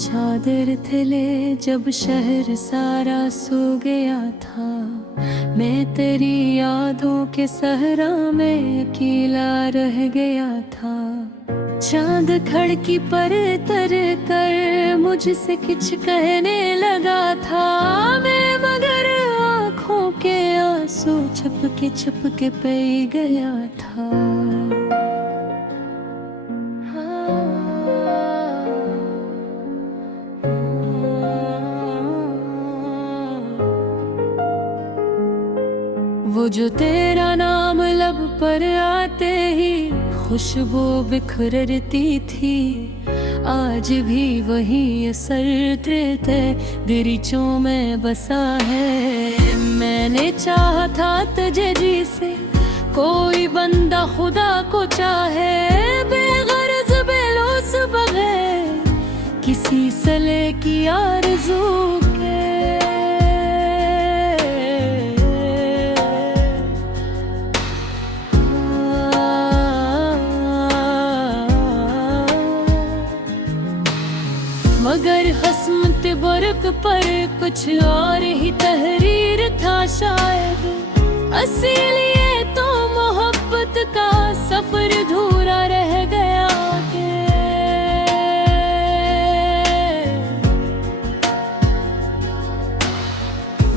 चादर थे जब शहर सारा सो गया था, मैं तेरी यादों के सहरा में अकेला रह गया था। चांद खड़की पर तर कर मुझसे कुछ कहने लगा था, मैं मगर आँखों के आंसू छप के पी गया था। वो जो तेरा नाम लब पर आते ही खुशबू बिखरती थी, आज भी वही असर तेरे दरिचों में बसा है। मैंने चाहा था तुझे जिसे कोई बंदा खुदा को चाहे, बेगर्ज बेलौस बगैर किसी सले की आरज़ू के। मगर हस्मत बरक पर कुछ और ही तहरीर था शायद, इसीलिए तो मोहब्बत का सफर अधूरा रह गया के।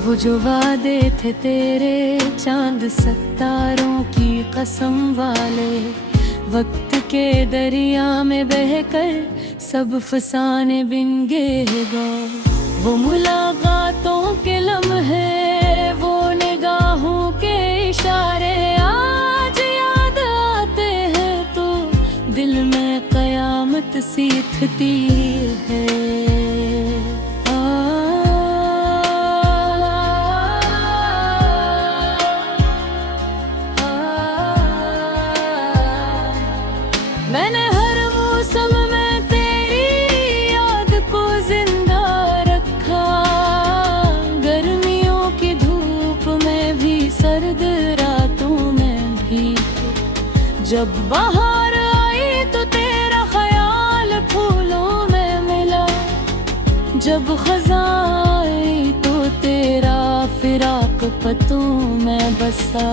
वो जो वादे थे तेरे चांद सितारों की कसम वाले, वक्त के दरिया में बहकर सब फसाने बिन गए। वो मुलाकातों के लम्हे, वो निगाहों के इशारे आज याद आते हैं तो दिल में कयामत सी उठती है। मैंने हर मौसम में तेरी याद को जिंदा रखा, गर्मियों की धूप में भी सर्द रातों में भी। जब बाहर आई तो तेरा ख्याल फूलों में मिला, जब खज़ां आई तो तेरा फिराक पत्तों में बसा।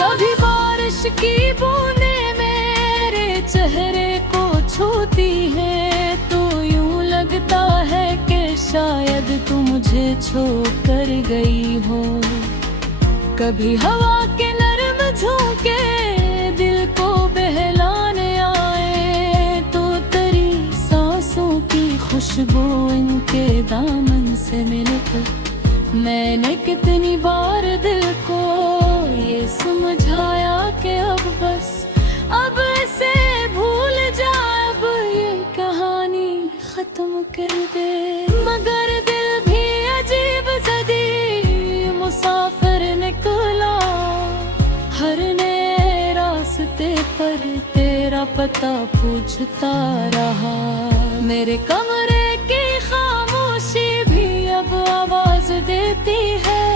कभी बारिश की बूंदें मेरे चेहरे को छूती है तो यूं लगता है कि शायद तू मुझे छोड़ कर गई हो। कभी हवा के नरम झोंके दिल को बहलाने आए तो तेरी सांसों की खुशबू इनके दामन से मिलकर मैंने कितनी बार दिल को ये समझाया कि अब इसे भूल जा, अब ये कहानी खत्म कर दे। मगर दिल भी अजीब सदी मुसाफिर निकला, हर नए रास्ते पर तेरा पता पूछता रहा। मेरे कमरे की खामोशी भी अब आवाज देती है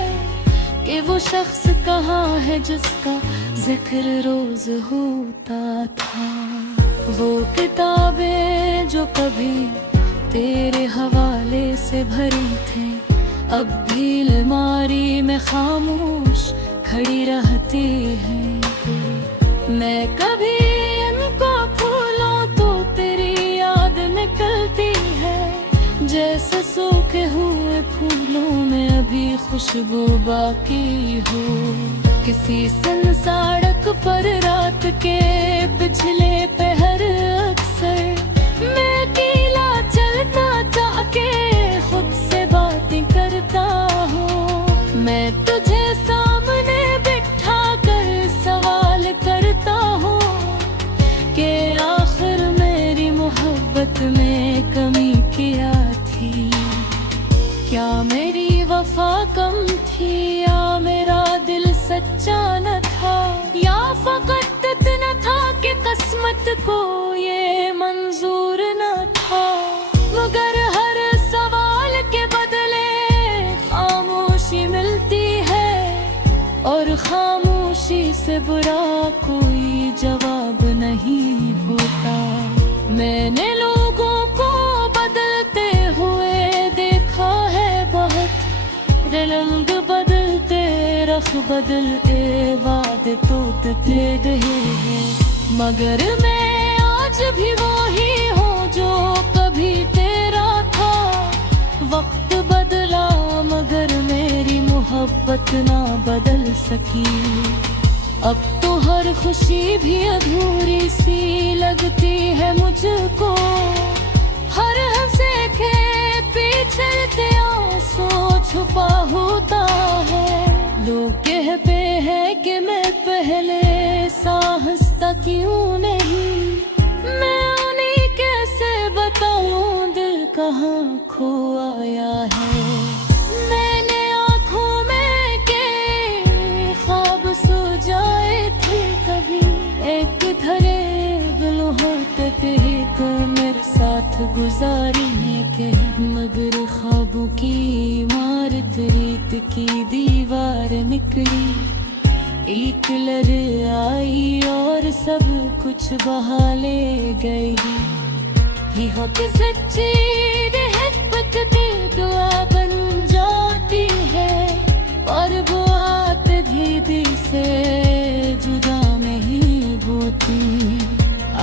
कि वो शख्स कहाँ है जिसका जिक्र रोज होता था। वो किताबें जो कभी तेरे हवाले से भरी थी, अब भी अलमारी में खामोश खड़ी रहती है। मैं कभी इनको खोलूं तो तेरी याद निकलती है, जैसे सूखे हुए फूलों में अभी खुशबू बाकी हो। किसी सन सड़क पर रात के पिछले पहर अक्सर मैं अकेला चलता जाके खुद से बातें करता हूँ। मैं तुझे सामने बिठा कर सवाल करता हूँ कि आखिर मेरी मोहब्बत में कमी क्या थी। क्या मेरी वफा कम थी या मेरा दिल सच्चा न था, या फकत इतना था कि किस्मत को ये मंजूर न था। मगर हर सवाल के बदले खामोश और खामोशी से बुरा कोई जवाब नहीं होता। मैंने लोगों को बदलते हुए देखा है बहुत, रंग बदलते रख बदलते वादे तोड़ते रहे हैं, मगर मैं आज भी वही हूँ जो कभी तेरा था। वक्त बदला मगर मेरी मोहब्बत ना बदल सकी। अब तो हर खुशी भी अधूरी सी लगती है मुझको, हर हंसे के पीछे आंसू छुपा होता है। लोग कहते हैं कि मैं पहले सा हंसता क्यों नहीं, मैं उन्हें कैसे बताऊं दिल कहाँ खो आया है। मैंने आँखों में के ख्वाब सो जाए थे कभी, एक धरे दिल होते थे तो मेरे साथ गुजारने के, मगर ख्वाबों की इमारत रेत की दीवार निकली। एक लहर आई और सब कुछ बहा ले गई। ये हो कि सच्ची मोहब्बत की दुआ बन जाती है, और वो आते धीरे से जुदा नहीं होती।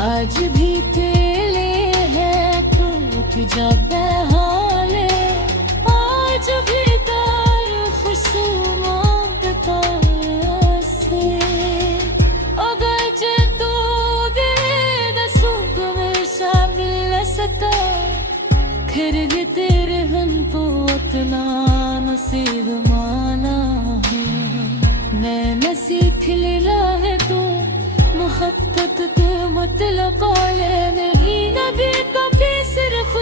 आज भी तेरे है टूट जाते हाले, आज भी तार खुशू मांगता से। अगर जे तू दे दसूग में शामिल सता, फिर ये तेरे हम तो उतना नसीब माना है। मैंने सीख लिया है तो मोहब्बत के मतलब नहीं, कभी कभी सिर्फ